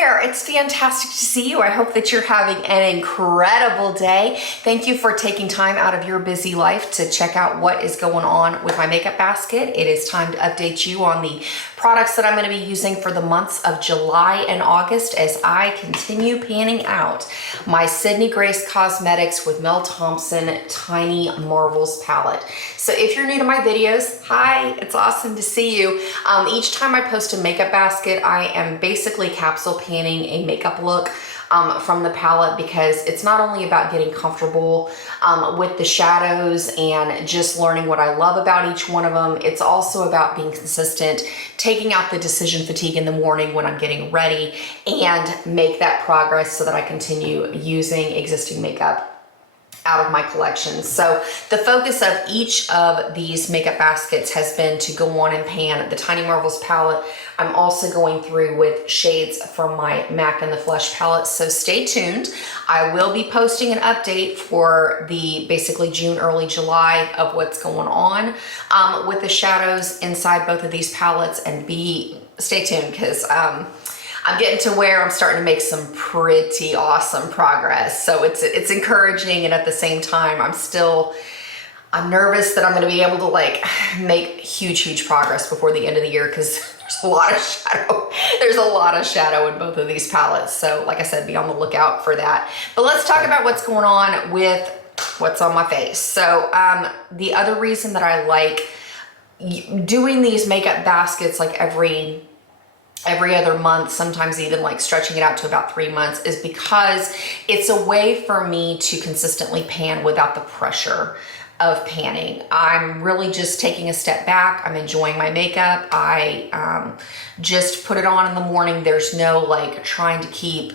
there, it's fantastic to see you. I hope that you're having an incredible day. Thank you for taking time out of your busy life to check out what is going on with my makeup basket. It is time to update you on the products that I'm going to be using for the months of July and August as I continue panning out my Sydney Grace Cosmetics with Mel Thompson Tiny Marvels palette. So if you're new to my videos, hi, it's awesome to see you. Each time I post a makeup basket, I am basically capsule panning a makeup look from the palette, because it's not only about getting comfortable with the shadows and just learning what I love about each one of them. It's also about being consistent, taking out the decision fatigue in the morning when I'm getting ready, and make that progress so that I continue using existing makeup out of my collection. So the focus of each of these makeup baskets has been to go on and pan the Tiny Marvels palette. I'm also going through with shades from my MAC and the Flesh palette, so stay tuned. I will be posting an update for the basically June, early July of what's going on with the shadows inside both of these palettes, and stay tuned, because I'm getting to where I'm starting to make some pretty awesome progress. So it's encouraging, and at the same time, I'm nervous that I'm going to be able to make huge progress before the end of the year, because there's a lot of shadow. There's a lot of shadow in both of these palettes. So like I said, be on the lookout for that. But let's talk about what's going on with what's on my face. So the other reason that I like doing these makeup baskets like every other month, sometimes even like stretching it out to about 3 months, is because it's a way for me to consistently pan without the pressure of panning. I'm really just taking a step back. I'm enjoying my makeup. I just put it on in the morning. There's no trying to keep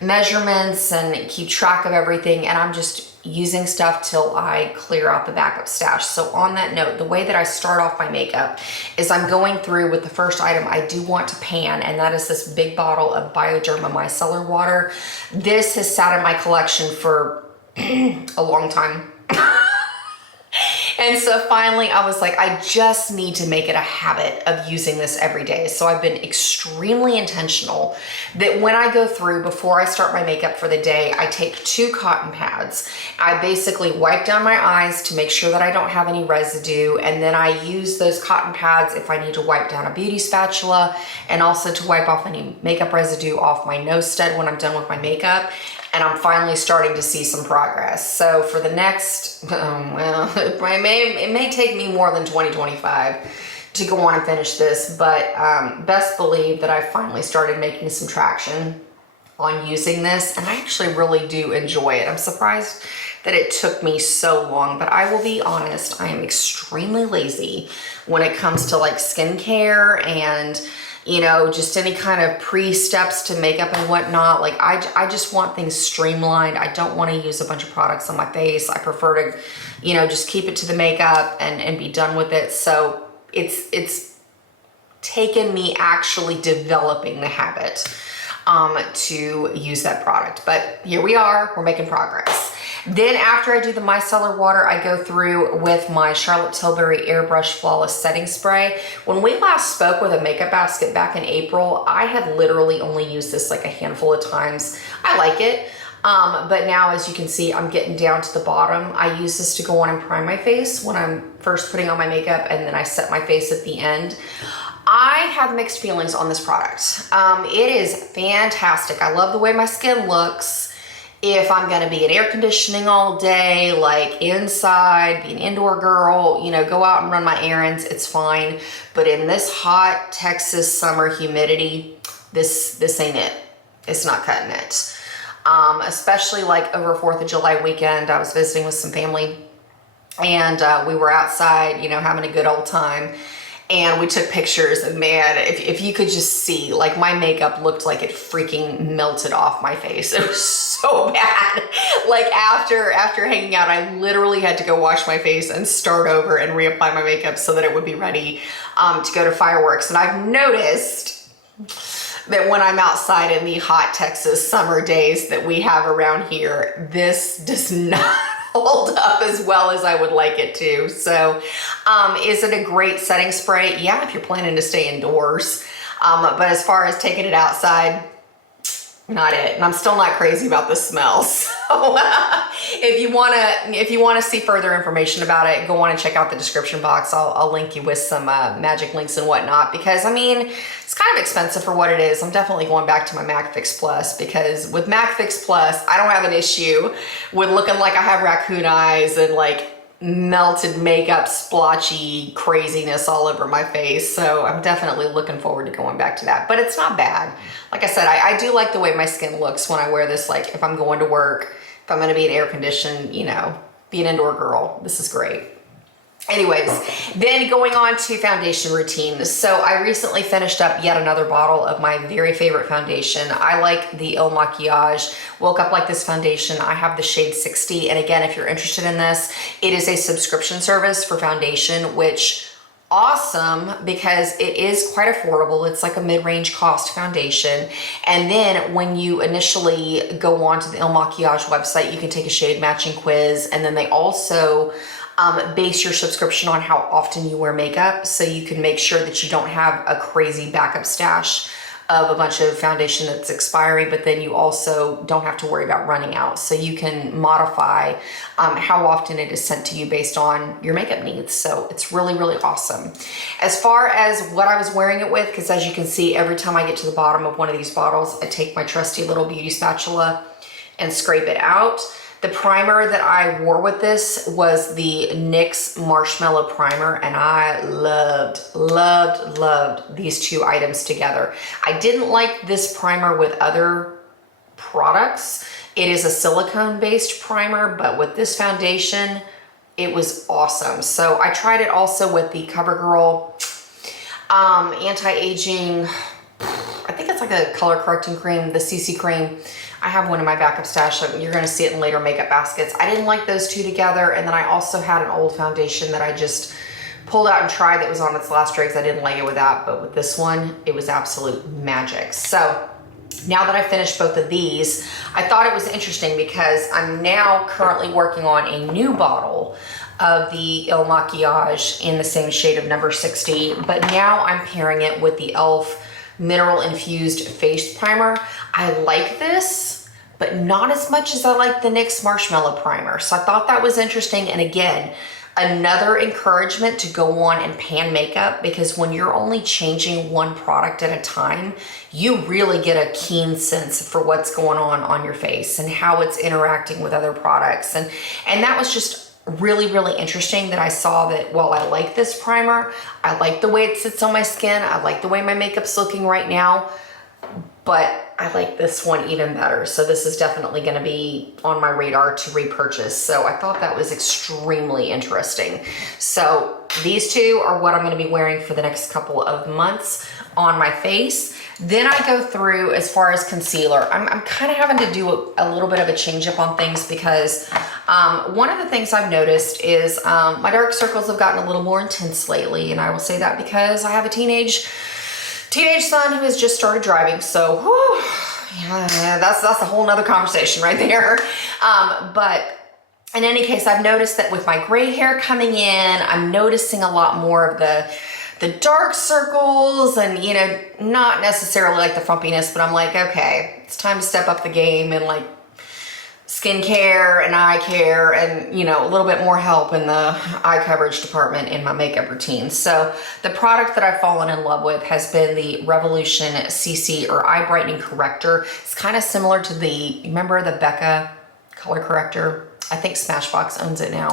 measurements and keep track of everything, and I'm just using stuff till I clear out the backup stash. So on that note, the way that I start off my makeup is I'm going through with the first item I do want to pan, and that is this big bottle of Bioderma micellar water. This has sat in my collection for a long time. And so finally I was like, I just need to make it a habit of using this every day. So I've been extremely intentional that when I go through, before I start my makeup for the day, I take 2 cotton pads. I basically wipe down my eyes to make sure that I don't have any residue. And then I use those cotton pads if I need to wipe down a beauty spatula, and also to wipe off any makeup residue off my nose stud when I'm done with my makeup. And I'm finally starting to see some progress. So for the next, it may take me more than 2025 to go on and finish this, but best believe that I finally started making some traction on using this, and I actually really do enjoy it. I'm surprised that it took me so long, but I will be honest, I am extremely lazy when it comes to skincare and just any kind of pre-steps to makeup and whatnot. I just want things streamlined. I don't want to use a bunch of products on my face. I prefer to, just keep it to the makeup and be done with it. So it's taken me actually developing the habit to use that product. But here we are, we're making progress. Then after I do the micellar water, I go through with my Charlotte Tilbury Airbrush Flawless Setting Spray. When we last spoke with a makeup basket back in April, I had literally only used this a handful of times. I like it, but now as you can see, I'm getting down to the bottom. I use this to go on and prime my face when I'm first putting on my makeup, and then I set my face at the end. I have mixed feelings on this product. It is fantastic. I love the way my skin looks. If I'm gonna be in air conditioning all day, inside, be an indoor girl, go out and run my errands, it's fine. But in this hot Texas summer humidity, this ain't it. It's not cutting it. Especially over 4th of July weekend, I was visiting with some family, and we were outside, having a good old time. And we took pictures, and man, if you could just see, my makeup looked like it freaking melted off my face. It was so bad. After hanging out, I literally had to go wash my face and start over and reapply my makeup so that it would be ready to go to fireworks. And I've noticed that when I'm outside in the hot Texas summer days that we have around here, this does not hold up as well as I would like it to. So is it a great setting spray? Yeah, if you're planning to stay indoors. But as far as taking it outside, not it. And I'm still not crazy about the smell. So if you wanna see further information about it, go on and check out the description box. I'll link you with some magic links and whatnot, because I mean, it's kind of expensive for what it is. I'm definitely going back to my MAC Fix Plus, because with MAC Fix Plus, I don't have an issue with looking like I have raccoon eyes and like melted makeup splotchy craziness all over my face. So I'm definitely looking forward to going back to that, but it's not bad. Like I said, I do like the way my skin looks when I wear this. Like if I'm going to work, if I'm going to be an air conditioned, you know, be an indoor girl, this is great. Anyways, then going on to foundation routine. So I recently finished up yet another bottle of my very favorite foundation. I like the Il Makiage Woke Up Like This foundation. I have the shade 60. And again, if you're interested in this, it is a subscription service for foundation, which awesome, because it is quite affordable. It's like a mid-range cost foundation. And then when you initially go onto the Il Makiage website, you can take a shade matching quiz. And then they also base your subscription on how often you wear makeup, so you can make sure that you don't have a crazy backup stash of a bunch of foundation that's expiring, but then you also don't have to worry about running out. So you can modify how often it is sent to you based on your makeup needs. So it's really, really awesome. As far as what I was wearing it with, because as you can see, every time I get to the bottom of one of these bottles, I take my trusty little beauty spatula and scrape it out. The primer that I wore with this was the NYX Marshmallow Primer, and I loved these two items together. I didn't like this primer with other products. It is a silicone-based primer, but with this foundation, it was awesome. So I tried it also with the CoverGirl anti-aging, I think it's like a color correcting cream, the CC cream. I have one in my backup stash, so you're gonna see it in later makeup baskets. I didn't like those two together, and then I also had an old foundation that I just pulled out and tried that was on its last dregs. I didn't like it with that, but with this one, it was absolute magic. So now that I finished both of these, I thought it was interesting because I'm now currently working on a new bottle of the Il Makiage in the same shade of number 60, but now I'm pairing it with the e.l.f. Mineral Infused Face Primer. I like this, but not as much as I like the NYX Marshmallow Primer. So I thought that was interesting. And again, another encouragement to go on and pan makeup, because when you're only changing one product at a time, you really get a keen sense for what's going on your face and how it's interacting with other products. And that was just really, really interesting that I saw that while I like this primer, I like the way it sits on my skin, I like the way my makeup's looking right now, but I like this one even better. So this is definitely gonna be on my radar to repurchase. So I thought that was extremely interesting. So these two are what I'm gonna be wearing for the next couple of months on my face. Then I go through, as far as concealer, I'm kind of having to do a little bit of a change up on things, because one of the things I've noticed is my dark circles have gotten a little more intense lately. And I will say that because I have a teenage son who has just started driving. So whew, yeah, that's a whole nother conversation right there. But in any case, I've noticed that with my gray hair coming in, I'm noticing a lot more of the dark circles, and you know, not necessarily like the frumpiness, but I'm like, okay, it's time to step up the game and like skincare and eye care, and you know, a little bit more help in the eye coverage department in my makeup routine. So the product that I've fallen in love with has been the Revolution CC or Eye Brightening Corrector. It's kind of similar to remember the Becca color corrector? I think Smashbox owns it now,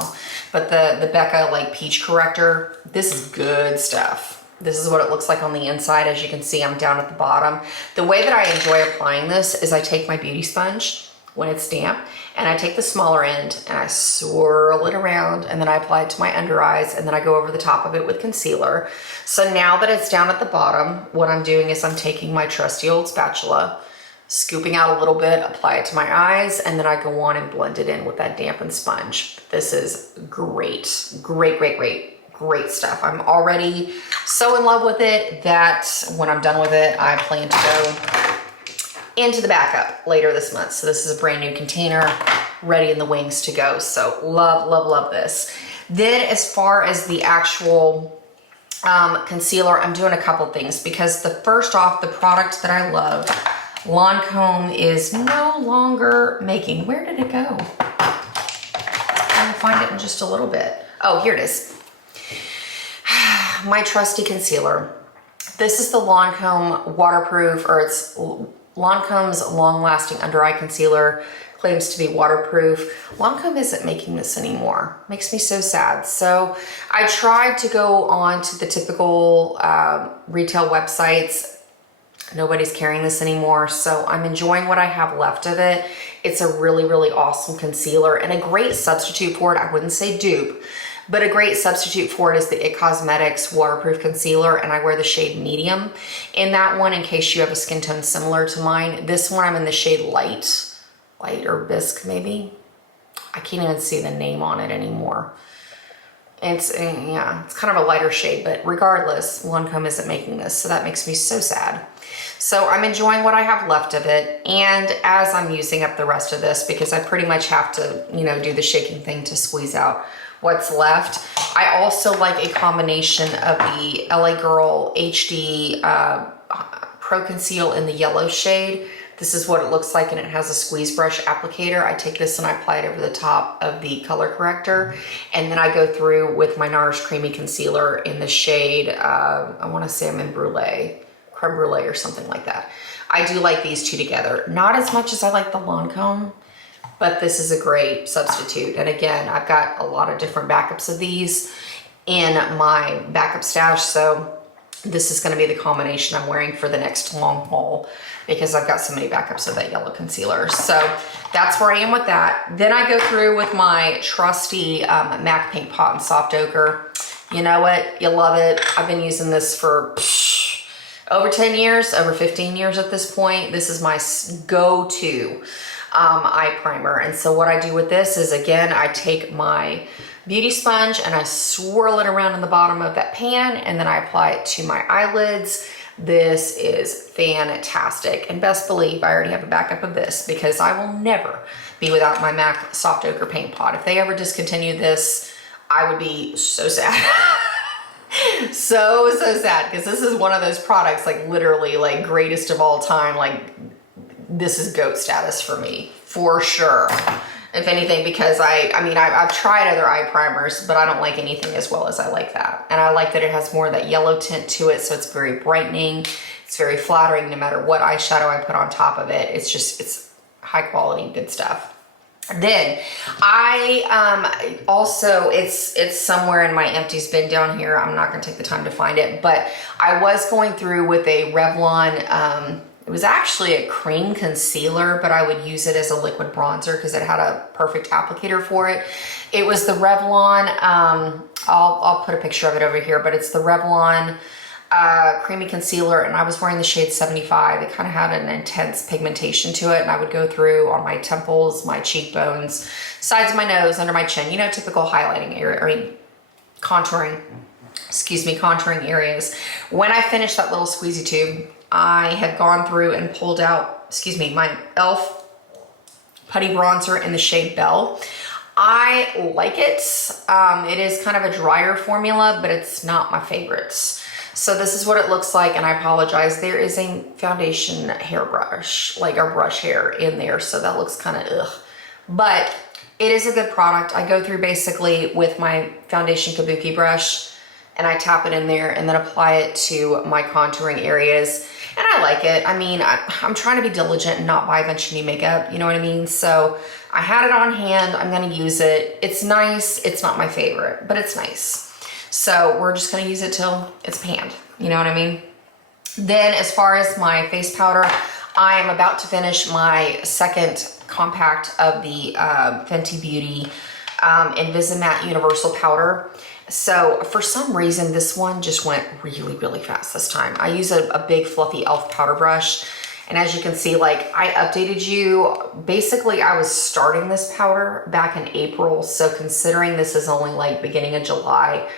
but the Becca like peach corrector, this is good stuff. This is what it looks like on the inside. As you can see, I'm down at the bottom. The way that I enjoy applying this is I take my beauty sponge when it's damp, and I take the smaller end and I swirl it around, and then I apply it to my under eyes, and then I go over the top of it with concealer. So now that it's down at the bottom, what I'm doing is I'm taking my trusty old spatula, scooping out a little bit, apply it to my eyes, and then I go on and blend it in with that dampened sponge. This is great, great stuff. I'm already so in love with it that when I'm done with it, I plan to go into the backup later this month. So this is a brand new container, ready in the wings to go. So love this. Then as far as the actual concealer, I'm doing a couple things, because the first off, the product that I love Lancome is no longer making. Where did it go? I will find it in just a little bit. Oh, here it is. My trusty concealer. This is the Lancome waterproof, or it's Lancome's long-lasting under-eye concealer. Claims to be waterproof. Lancome isn't making this anymore. Makes me so sad. So I tried to go on to the typical retail websites. Nobody's carrying this anymore, so I'm enjoying what I have left of it. It's a really, really awesome concealer and a great substitute for it. I wouldn't say dupe, but a great substitute for it is the It Cosmetics waterproof concealer, and I wear the shade medium in that one in case you have a skin tone similar to mine. This one I'm in the shade light or bisque maybe. I can't even see the name on it anymore. It's, yeah, it's kind of a lighter shade, but regardless, Lancome isn't making this, so that makes me so sad. So I'm enjoying what I have left of it, and as I'm using up the rest of this, because I pretty much have to, you know, do the shaking thing to squeeze out what's left. I also like a combination of the LA Girl HD Pro Conceal in the yellow shade. This is what it looks like, and it has a squeeze brush applicator. I take this and I apply it over the top of the color corrector, and then I go through with my NARS Creamy Concealer in the shade, I wanna say I'm in Creme Brulee or something like that. I do like these two together. Not as much as I like the Lancome, but this is a great substitute. And again, I've got a lot of different backups of these in my backup stash, so this is gonna be the combination I'm wearing for the next long haul because I've got so many backups of that yellow concealer. So that's where I am with that. Then I go through with my trusty MAC Paint Pot in Soft Ochre. You know what? You love it. I've been using this for over 10 years, over 15 years at this point. This is my go-to eye primer. And so what I do with this is, again, I take my beauty sponge and I swirl it around in the bottom of that pan, and then I apply it to my eyelids. This is fantastic. And best believe I already have a backup of this because I will never be without my MAC Soft Ochre Paint Pot. If they ever discontinue this, I would be so sad. so sad, because this is one of those products, like literally like greatest of all time. Like this is GOAT status for me, for sure. If anything, because I've tried other eye primers, but I don't like anything as well as I like that. And I like that it has more of that yellow tint to it, so it's very brightening. It's very flattering no matter what eyeshadow I put on top of it. It's high quality, good stuff. Then I also, it's somewhere in my empties bin down here. I'm not gonna take the time to find it, but I was going through with a Revlon, it was actually a cream concealer, but I would use it as a liquid bronzer because it had a perfect applicator for it. It was the Revlon, I'll put a picture of it over here, but it's the Revlon creamy concealer, and I was wearing the shade 75. It kind of had an intense pigmentation to it, and I would go through on my temples, my cheekbones, sides of my nose, under my chin, you know, typical highlighting area, contouring areas. When I finished that little squeezy tube, I had gone through and pulled out, my e.l.f. putty bronzer in the shade Belle. I like it. It is kind of a drier formula, but it's not my favorites. So this is what it looks like, and I apologize. There is a foundation hairbrush, like a brush hair in there, so that looks kind of ugh. But it is a good product. I go through basically with my foundation kabuki brush, and I tap it in there and then apply it to my contouring areas. And I like it. I mean, I'm trying to be diligent and not buy a bunch of new makeup, you know what I mean? So I had it on hand, I'm gonna use it. It's nice, it's not my favorite, but it's nice. So we're just gonna use it till it's panned, you know what I mean? Then as far as my face powder, I am about to finish my second compact of the Fenty Beauty Invisimatte Universal Powder. So for some reason, this one just went really, really fast this time. I use a big fluffy e.l.f. powder brush. And as you can see, like I updated you, basically I was starting this powder back in April. So considering this is only like beginning of July,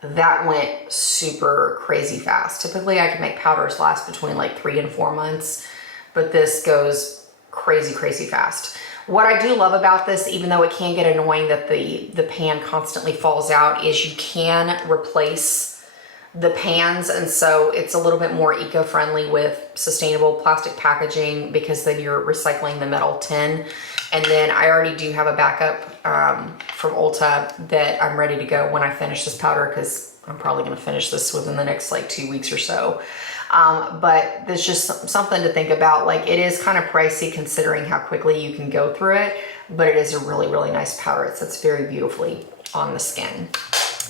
that went super crazy fast. Typically I can make powders last between like 3 and 4 months, but this goes crazy, crazy fast. What I do love about this, even though it can get annoying that the pan constantly falls out, is you can replace the pans, and so it's a little bit more eco-friendly with sustainable plastic packaging, because then you're recycling the metal tin. And then I already do have a backup from Ulta that I'm ready to go when I finish this powder, because I'm probably going to finish this within the next like 2 weeks or so. But there's just something to think about. Like, it is kind of pricey considering how quickly you can go through it, but it is a really, really nice powder. It sits very beautifully on the skin.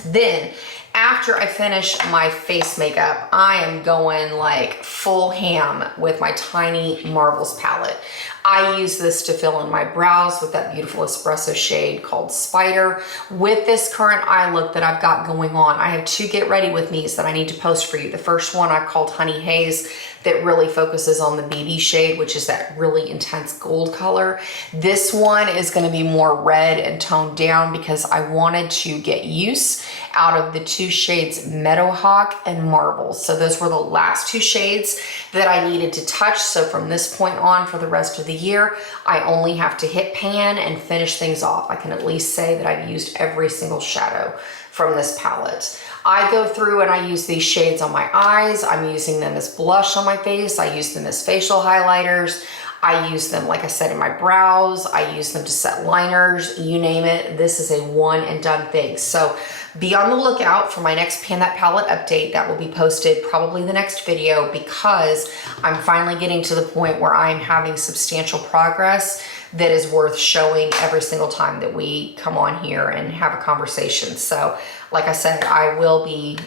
Then after I finish my face makeup, I am going like full ham with my Tiny Marvels palette. I use this to fill in my brows with that beautiful espresso shade called Spider. With this current eye look that I've got going on, I have 2 get ready with me's that I need to post for you. The first one I called Honey Haze, that really focuses on the BB shade, which is that really intense gold color. This one is gonna be more red and toned down, because I wanted to get use out of the 2 shades Meadowhawk and Marbles. So those were the last 2 shades that I needed to touch. So from this point on, for the rest of the year, I only have to hit pan and finish things off. I can at least say that I've used every single shadow from this palette. I go through and I use these shades on my eyes. I'm using them as blush on my face. I use them as facial highlighters. I use them, like I said, in my brows. I use them to set liners, you name it. This is a one and done thing. So be on the lookout for my next Pan That Palette update that will be posted probably the next video, because I'm finally getting to the point where I'm having substantial progress that is worth showing every single time that we come on here and have a conversation. So like I said, I will be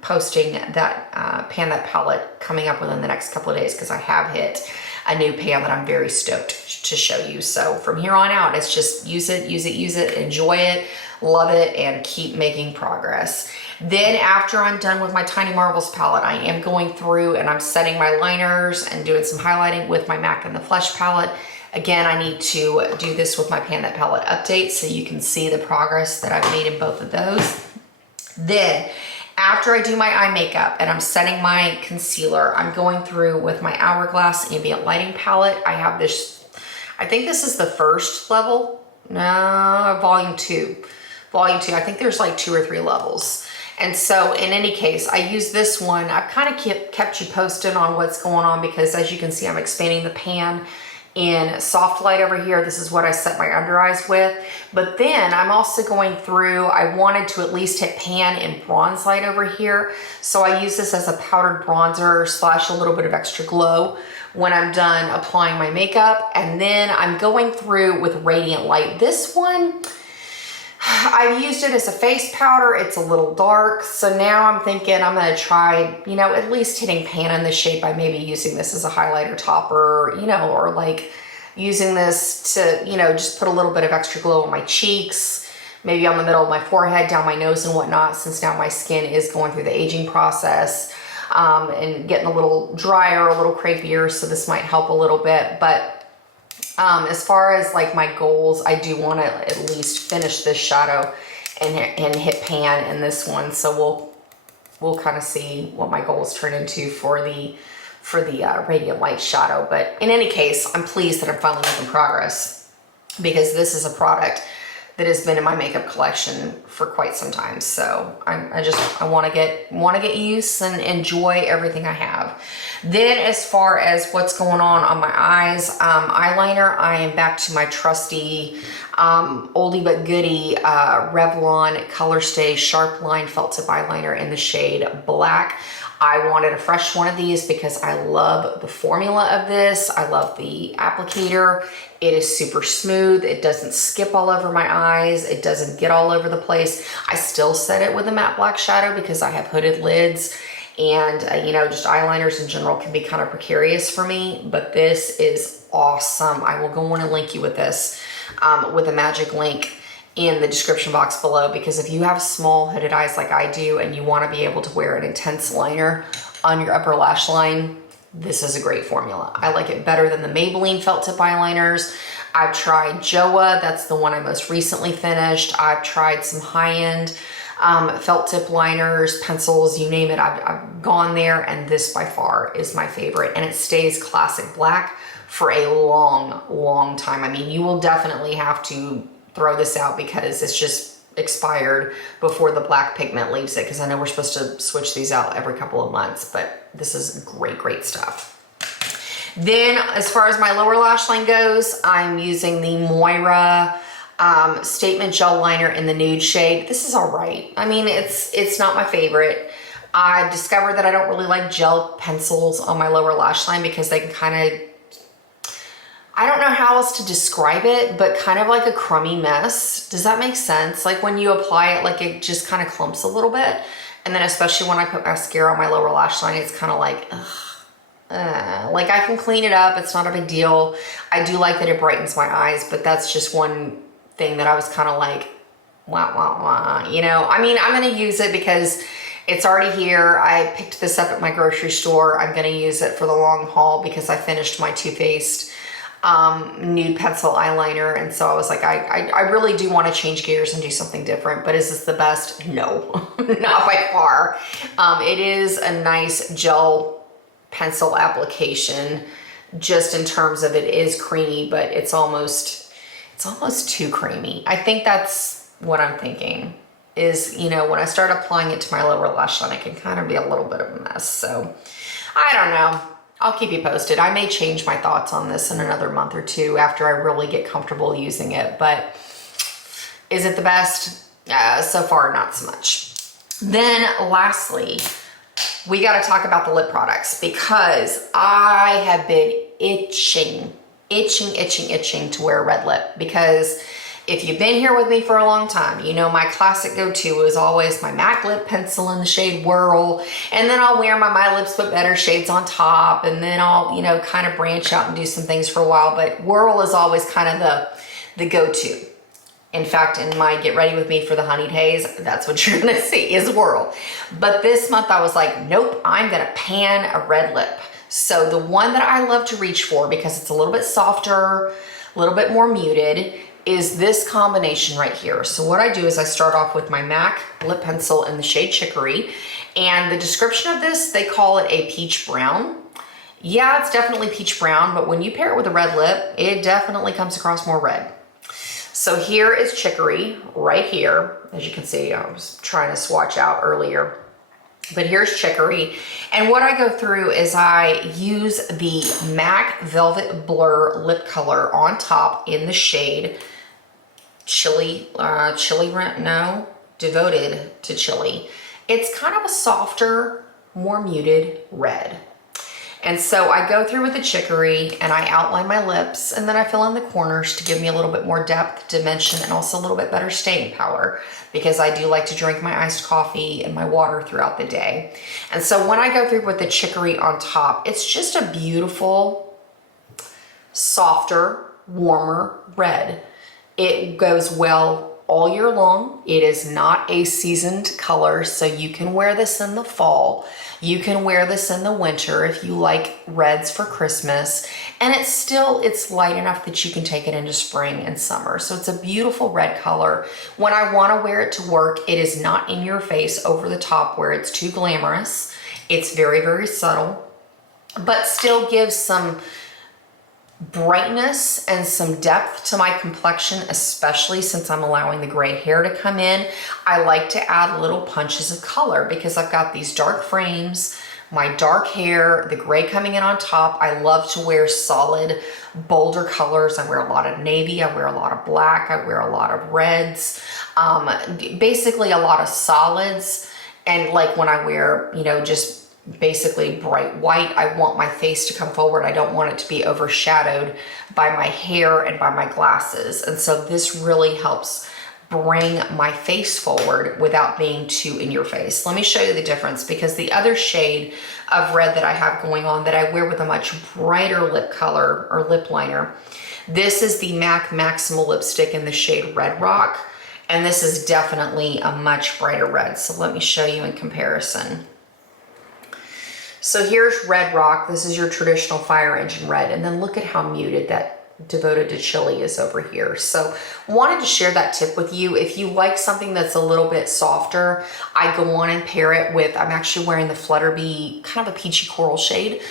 posting that Pan That Palette coming up within the next couple of days, because I have hit a new pan that I'm very stoked to show you. So from here on out, it's just use it, use it, use it, enjoy it, love it, and keep making progress. Then after I'm done with my Tiny Marvels palette, I am going through and I'm setting my liners and doing some highlighting with my MAC and the Flesh palette. Again, I need to do this with my Pan That Palette update so you can see the progress that I've made in both of those. Then after I do my eye makeup and I'm setting my concealer, I'm going through with my Hourglass Ambient Lighting palette. I have this, I think this is the first level. No, volume 2. Volume 2, I think there's like 2 or 3 levels. And so in any case, I use this one. I've kind of kept you posted on what's going on, because as you can see, I'm expanding the pan in soft light over here. This is what I set my under eyes with. But then I'm also going through, I wanted to at least hit pan in bronze light over here. So I use this as a powdered bronzer / a little bit of extra glow when I'm done applying my makeup. And then I'm going through with Radiant Light. This one, I've used it as a face powder. It's a little dark. So now I'm thinking I'm gonna try, you know, at least hitting pan in this shade by maybe using this as a highlighter topper, you know, or like using this to, you know, just put a little bit of extra glow on my cheeks, maybe on the middle of my forehead, down my nose and whatnot, since now my skin is going through the aging process and getting a little drier, a little crepier. So this might help a little bit. But as far as like my goals, I do want to at least finish this shadow and hit pan in this one. So we'll kind of see what my goals turn into for the Radiant Light shadow. But in any case, I'm pleased that I'm finally making progress, because this is a product that has been in my makeup collection for quite some time. So I want to get use and enjoy everything I have. Then as far as what's going on my eyes, eyeliner, I am back to my trusty oldie but goodie Revlon Colorstay Sharp Line Felt Tip Eyeliner in the shade Black. I wanted a fresh one of these because I love the formula of this. I love the applicator. It is super smooth. It doesn't skip all over my eyes. It doesn't get all over the place. I still set it with a matte black shadow because I have hooded lids, and you know, just eyeliners in general can be kind of precarious for me, but this is awesome. I will go on and link you with this with a magic link in the description box below, because if you have small hooded eyes like I do and you want to be able to wear an intense liner on your upper lash line, this is a great formula. I like it better than the Maybelline felt tip eyeliners. I've tried Joa, that's the one I most recently finished. I've tried some high-end felt tip liners, pencils, you name it. I've gone there, and this by far is my favorite, and it stays classic black for a long, long time. I mean, you will definitely have to throw this out because it's just expired before the black pigment leaves it, because I know we're supposed to switch these out every couple of months, but this is great stuff. Then as far as my lower lash line goes, I'm using the Moira Statement Gel Liner in the nude shade. This is all right. I mean, it's not my favorite. I've discovered that I don't really like gel pencils on my lower lash line because they can kind of, I don't know how else to describe it, but kind of like a crummy mess. Does that make sense? Like when you apply it, like it just kind of clumps a little bit. And then especially when I put mascara on my lower lash line, it's kind of like, like I can clean it up. It's not a big deal. I do like that it brightens my eyes, but that's just one thing that I was kind of like, wah. You know, I mean, I'm going to use it because it's already here. I picked this up at my grocery store. I'm going to use it for the long haul because I finished my Too Faced nude pencil eyeliner, and so I was like, I really do want to change gears and do something different, but is this the best? No, not by far. It is a nice gel pencil application, just in terms of it is creamy, but it's almost too creamy. I think that's what I'm thinking is, you know, when I start applying it to my lower lash line, it can kind of be a little bit of a mess. So I don't know. I'll keep you posted. I may change my thoughts on this in another month or two after I really get comfortable using it, but is it the best? So far, not so much. Then lastly, we got to talk about the lip products because I have been itching to wear a red lip, because if you've been here with me for a long time, you know my classic go-to is always my MAC lip pencil in the shade Whirl, and then I'll wear my Lips But Better shades on top, and then I'll, you know, kind of branch out and do some things for a while, but Whirl is always kind of the go-to. In fact, in my Get Ready With Me for the Honeyed Haze, that's what you're gonna see is Whirl. But this month I was like, nope, I'm gonna pan a red lip. So the one that I love to reach for, because it's a little bit softer, a little bit more muted, is this combination right here. So what I do is I start off with my MAC lip pencil in the shade Chicory, and the description of this, they call it a peach brown. Yeah, it's definitely peach brown, but when you pair it with a red lip, it definitely comes across more red. So here is Chicory right here. As you can see, I was trying to swatch out earlier, but here's Chicory. And what I go through is I use the MAC Velvet Blur lip color on top in the shade Devoted to Chili. It's kind of a softer, more muted red. And so I go through with the Chicory and I outline my lips, and then I fill in the corners to give me a little bit more depth, dimension, and also a little bit better staying power, because I do like to drink my iced coffee and my water throughout the day. And so when I go through with the Chicory on top, it's just a beautiful, softer, warmer red. It goes well all year long. It is not a seasoned color, so you can wear this in the fall. You can wear this in the winter if you like reds for Christmas. And it's light enough that you can take it into spring and summer. So it's a beautiful red color. When I want to wear it to work, it is not in your face over the top where it's too glamorous. It's very subtle, but still gives some brightness and some depth to my complexion, especially since I'm allowing the gray hair to come in. I like to add little punches of color because I've got these dark frames, my dark hair, the gray coming in on top. I love to wear solid, bolder colors. I wear a lot of navy, I wear a lot of black, I wear a lot of reds, basically a lot of solids. And like when I wear, you know, just basically bright white, I want my face to come forward. I don't want it to be overshadowed by my hair and by my glasses. And so this really helps bring my face forward without being too in your face. Let me show you the difference, because the other shade of red that I have going on that I wear with a much brighter lip color or lip liner, this is the MAC Maximal lipstick in the shade Red Rock. And this is definitely a much brighter red. So let me show you in comparison. So here's Red Rock. This is your traditional fire engine red. And then look at how muted that devoted to chili is over here. So wanted to share that tip with you. If you like something that's a little bit softer, I go on and pair it with, I'm actually wearing the Flutterby, kind of a peachy coral shade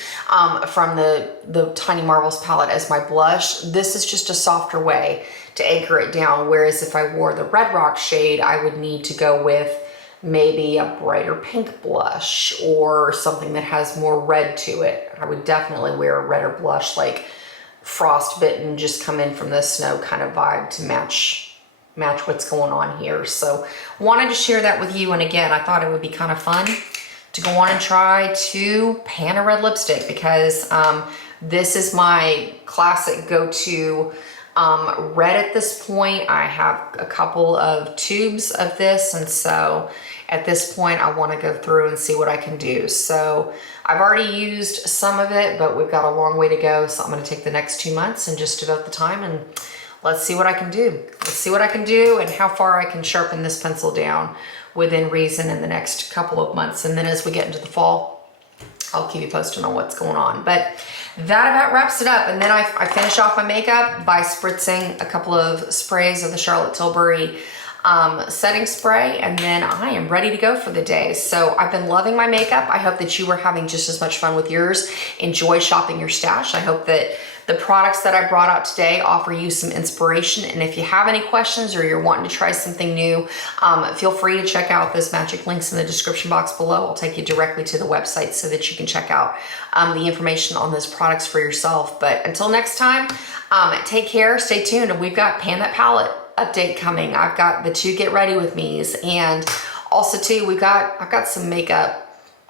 from the Tiny Marvels palette as my blush. This is just a softer way to anchor it down. Whereas if I wore the Red Rock shade, I would need to go with maybe a brighter pink blush or something that has more red to it. I would definitely wear a redder blush, like frostbitten, just come in from the snow kind of vibe to match what's going on here. So wanted to share that with you. And again, I thought it would be kind of fun to go on and try to pan a red lipstick, because this is my classic go-to red at this point. I have a couple of tubes of this, and so at this point I want to go through and see what I can do. So I've already used some of it, but we've got a long way to go. So I'm going to take the next 2 months and just devote the time, and let's see what I can do. Let's see what I can do and how far I can sharpen this pencil down within reason in the next couple of months. And then as we get into the fall, I'll keep you posted on what's going on. But that about wraps it up. And then I finish off my makeup by spritzing a couple of sprays of the Charlotte Tilbury setting spray, and then I am ready to go for the day. So I've been loving my makeup. I hope that you are having just as much fun with yours. Enjoy shopping your stash. I hope that the products that I brought out today offer you some inspiration. And if you have any questions or you're wanting to try something new, feel free to check out those magic links in the description box below. I'll take you directly to the website so that you can check out the information on those products for yourself. But until next time, take care, stay tuned, and we've got Pan That Palette update coming. I've got the 2 Get Ready With Me's, and also too, I've got some makeup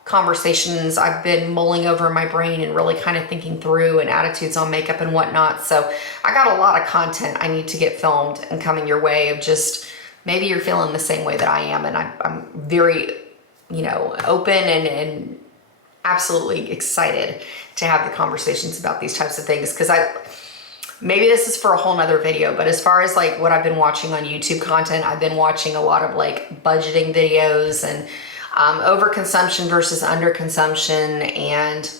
conversations I've been mulling over in my brain and really kind of thinking through, and attitudes on makeup and whatnot. So I got a lot of content I need to get filmed and coming your way, of just, maybe you're feeling the same way that I am, and I'm very, open and absolutely excited to have the conversations about these types of things, because maybe this is for a whole nother video, but as far as like what I've been watching on YouTube content, I've been watching a lot of like budgeting videos and overconsumption versus underconsumption, and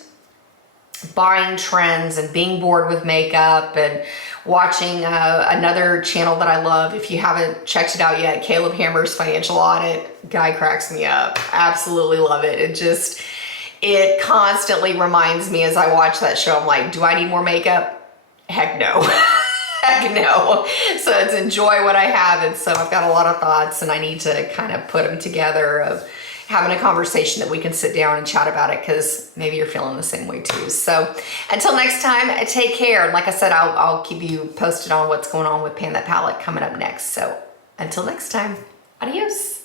buying trends, and being bored with makeup, and watching another channel that I love. If you haven't checked it out yet, Caleb Hammer's Financial Audit. Guy cracks me up. Absolutely love it. It constantly reminds me as I watch that show, I'm like, do I need more makeup? Heck no. Heck no. So it's enjoy what I have. And so I've got a lot of thoughts, and I need to kind of put them together, of having a conversation that we can sit down and chat about it, because maybe you're feeling the same way too. So until next time, take care. And like I said, I'll keep you posted on what's going on with Pan That Palette coming up next. So until next time, adios.